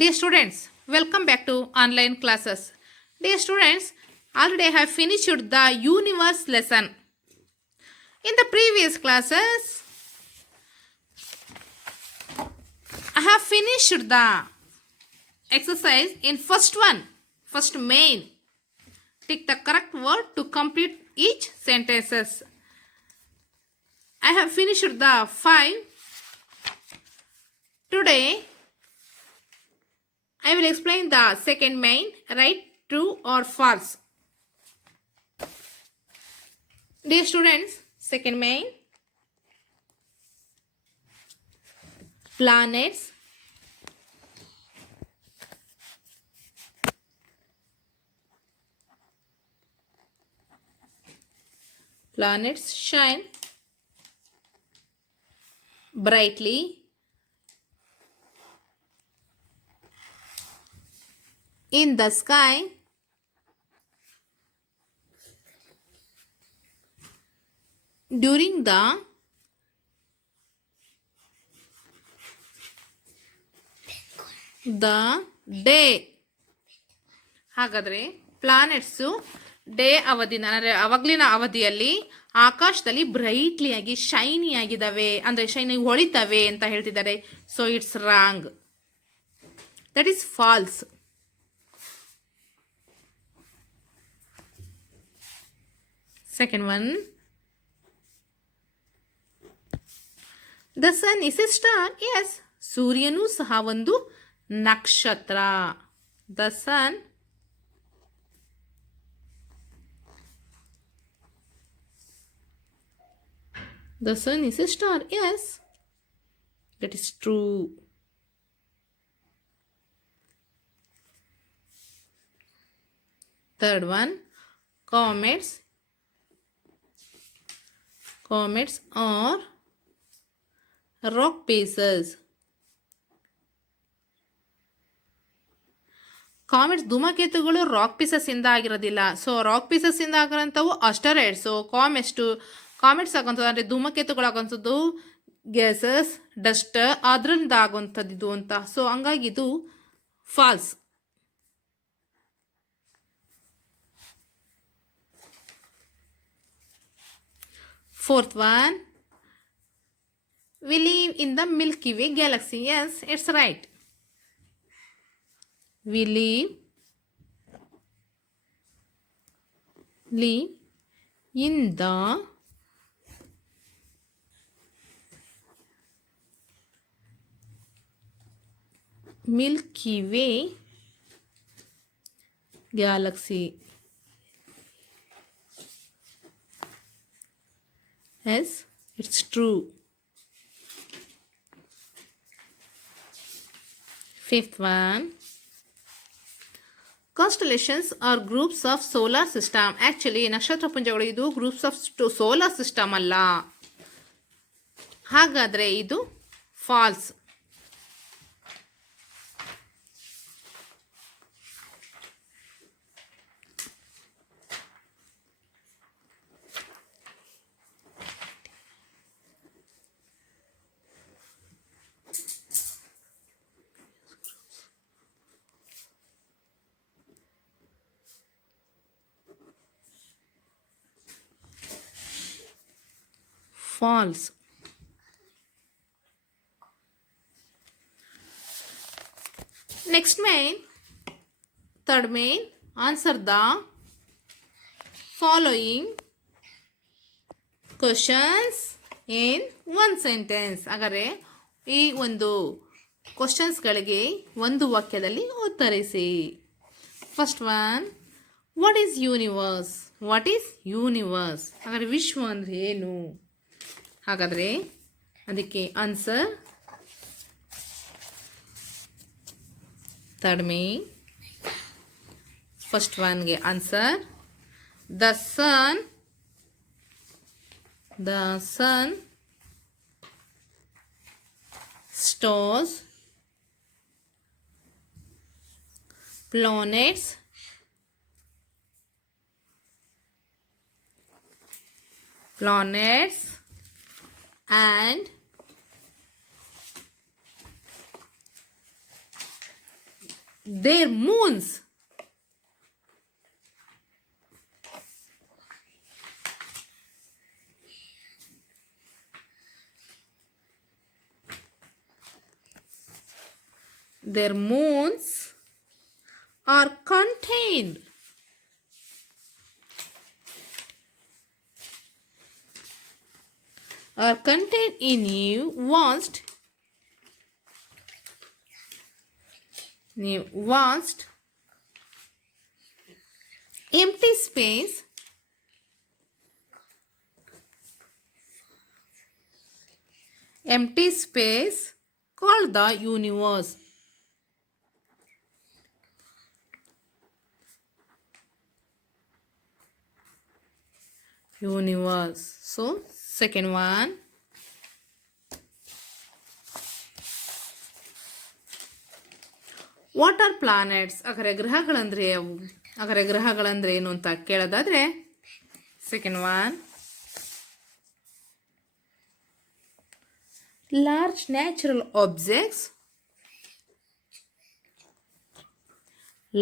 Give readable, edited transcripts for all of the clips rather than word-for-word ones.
Dear students, welcome back to online classes. Dear students, already I have finished the universe lesson. In the previous classes, I have finished the exercise in first main. Take the correct word to complete each sentences. I have finished the 5. Today, I will explain the second main, right, true or false. Dear students, second main, planets shine brightly in the sky during the day. ಹಾಗಾದರೆ planets day ಅವಧಿ ಅಂದರೆ ಅವಾಗಲಿನ ಅವಧಿಯಲ್ಲಿ ಆಕಾಶದಲ್ಲಿ ಬ್ರೈಟ್ಲಿ ಆಗಿ ಶೈನಿ ಆಗಿದ್ದಾವೆ, ಅಂದರೆ ಶೈನಿ ಹೊಳಿತವೆ ಅಂತ ಹೇಳ್ತಿದ್ದಾರೆ. So it's wrong, that is false. Second one, the sun is a star. Yes, ಸೂರ್ಯನೂ ಸಹ ಒಂದು ನಕ್ಷತ್ರ. The sun is a star. Yes, that is true. Third one, comets are rock pieces. Comets ಧೂಮಕೇತುಗಳು ರಾಕ್ ಪೀಸಸ್ ಇಂದ ಆಗಿರೋದಿಲ್ಲ. So rock pieces ಇಂದ ಆಗಿರೋಂಥವು ಅಸ್ಟರಾಯ್ಡ್ಸ್. ಸೊ ಕಾಮೆಟ್ಸ್ ಆಗುವಂಥದ್ದು ಅಂದರೆ ಧೂಮಕೇತುಗಳಾಗುವಂಥದ್ದು ಗ್ಯಾಸಸ್, ಡಸ್ಟ್, ಅದರಿಂದ ಆಗುವಂಥದ್ದು ಇದು ಅಂತ. ಸೊ ಹಂಗಾಗಿ ಇದು false. Fourth one, we live in the Milky Way galaxy. Yes, it's right. We live in the Milky Way galaxy. Yes, it's true. Fifth one, constellations are groups of solar system. Actually ನಕ್ಷತ್ರ ಪುಂಜಗಳು ಇದು groups of solar system ಅಲ್ಲ. ಹಾಗಾದರೆ ಇದು falls. False. Next main, third main, answer the following questions in one sentence. ಹಾಗಾದರೆ ಈ ಒಂದು ಕ್ವಶನ್ಸ್ಗಳಿಗೆ ಒಂದು ವಾಕ್ಯದಲ್ಲಿ ಉತ್ತರಿಸಿ. First one, what is universe? What is universe? ಹಾಗಾದರೆ ವಿಶ್ವ ಅಂದರೆ ಏನು? ಹಾಗಾದರೆ ಅದಕ್ಕೆ ಆನ್ಸರ್ ಥರ್ಡ್ ಮೇನ್. ಫಸ್ಟ್ ಒನ್ಗೆ answer the sun, stars, planets, and their moons. Their moons are contained in vast empty space called the universe. So second one, what are planets? ಹಾಗಾದರೆ ಗ್ರಹಗಳಂದ್ರೆ ಅವು. ಹಾಗಾದರೆ ಗ್ರಹಗಳಂದ್ರೆ ಏನು ಅಂತ ಕೇಳೋದಾದರೆ, second one, large natural objects.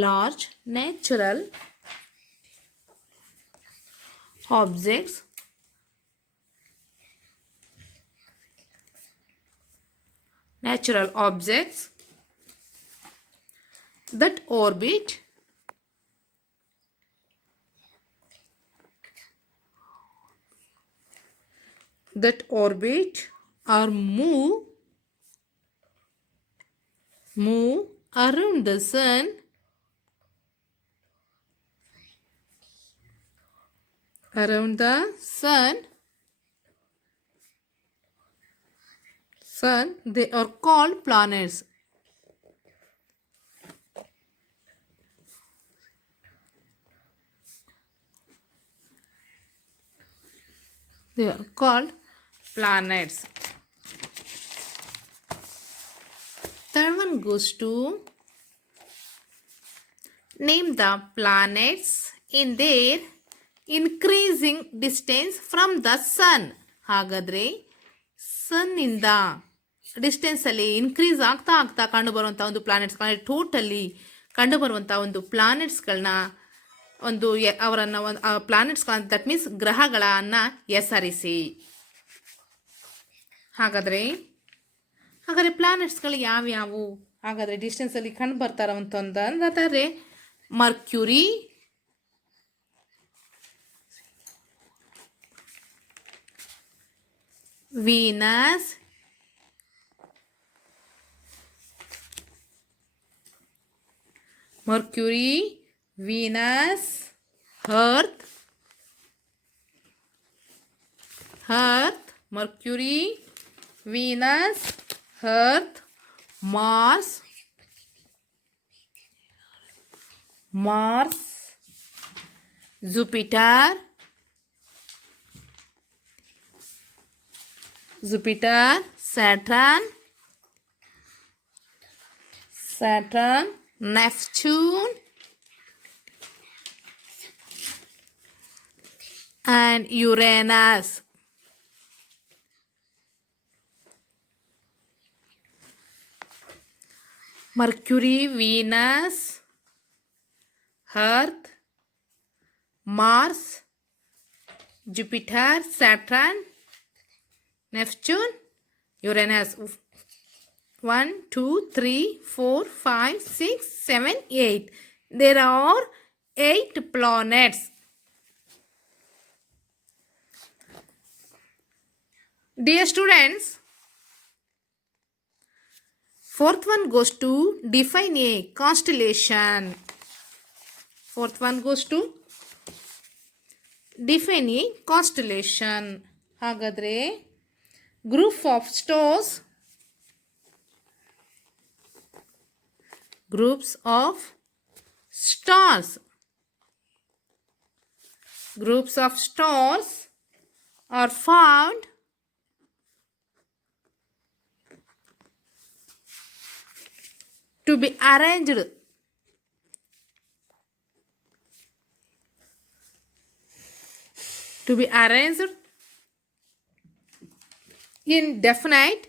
Large natural objects that orbit or move around the sun they are called planets. They are called planets. Third one goes to name the planets in their increasing distance from the sun. ಹಾಗಾದರೆ ಸನ್ನಿಂದ ಡಿಸ್ಟೆನ್ಸಲ್ಲಿ ಇನ್ಕ್ರೀಸ್ ಆಗ್ತಾ ಕಂಡುಬರುವಂಥ ಒಂದು ಪ್ಲಾನೆಟ್ಸ್ಗಳನ್ನ, ಟೋಟಲಿ ಕಂಡುಬರುವಂಥ ಒಂದು ಪ್ಲಾನೆಟ್ಸ್ಗಳನ್ನ ಅವರನ್ನು ಪ್ಲಾನೆಟ್ಸ್ಗಳನ್ನ, ದಟ್ ಮೀನ್ಸ್ ಗ್ರಹಗಳನ್ನು ಹೆಸರಿಸಿ. ಹಾಗಾದರೆ ಪ್ಲಾನೆಟ್ಸ್ಗಳು ಯಾವ್ಯಾವು? ಹಾಗಾದರೆ ಡಿಸ್ಟೆನ್ಸಲ್ಲಿ ಕಂಡು ಬರ್ತಾರಂತಂದರೆ Mercury, Venus, Earth, Mercury, Venus, Earth, Mars, Jupiter, Saturn, Neptune, and Uranus. Mercury, Venus, Earth, Mars, Jupiter, Saturn, Neptune, Uranus. 1, 2, 3, 4, 5, 6, 7, 8. There are 8 planets. Dear students, fourth one goes to define a constellation. ಹಾಗಾದರೆ group of stars, groups of stars are found to be arranged in definite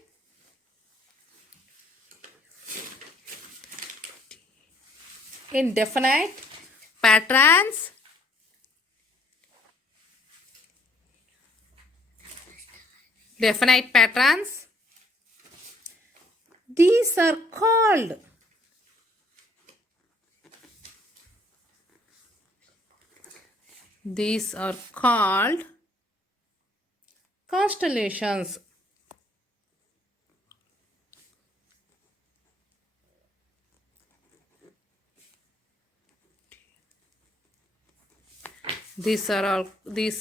Indefinite patterns. Definite patterns. These are called. These are called constellations. These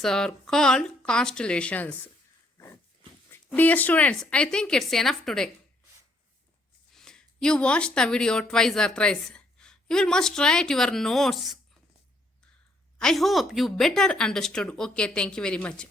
are called constellations. Dear students, I think it's enough today. You watched the video twice or thrice. You will must write your notes. I hope you better understood. Okay, thank you very much.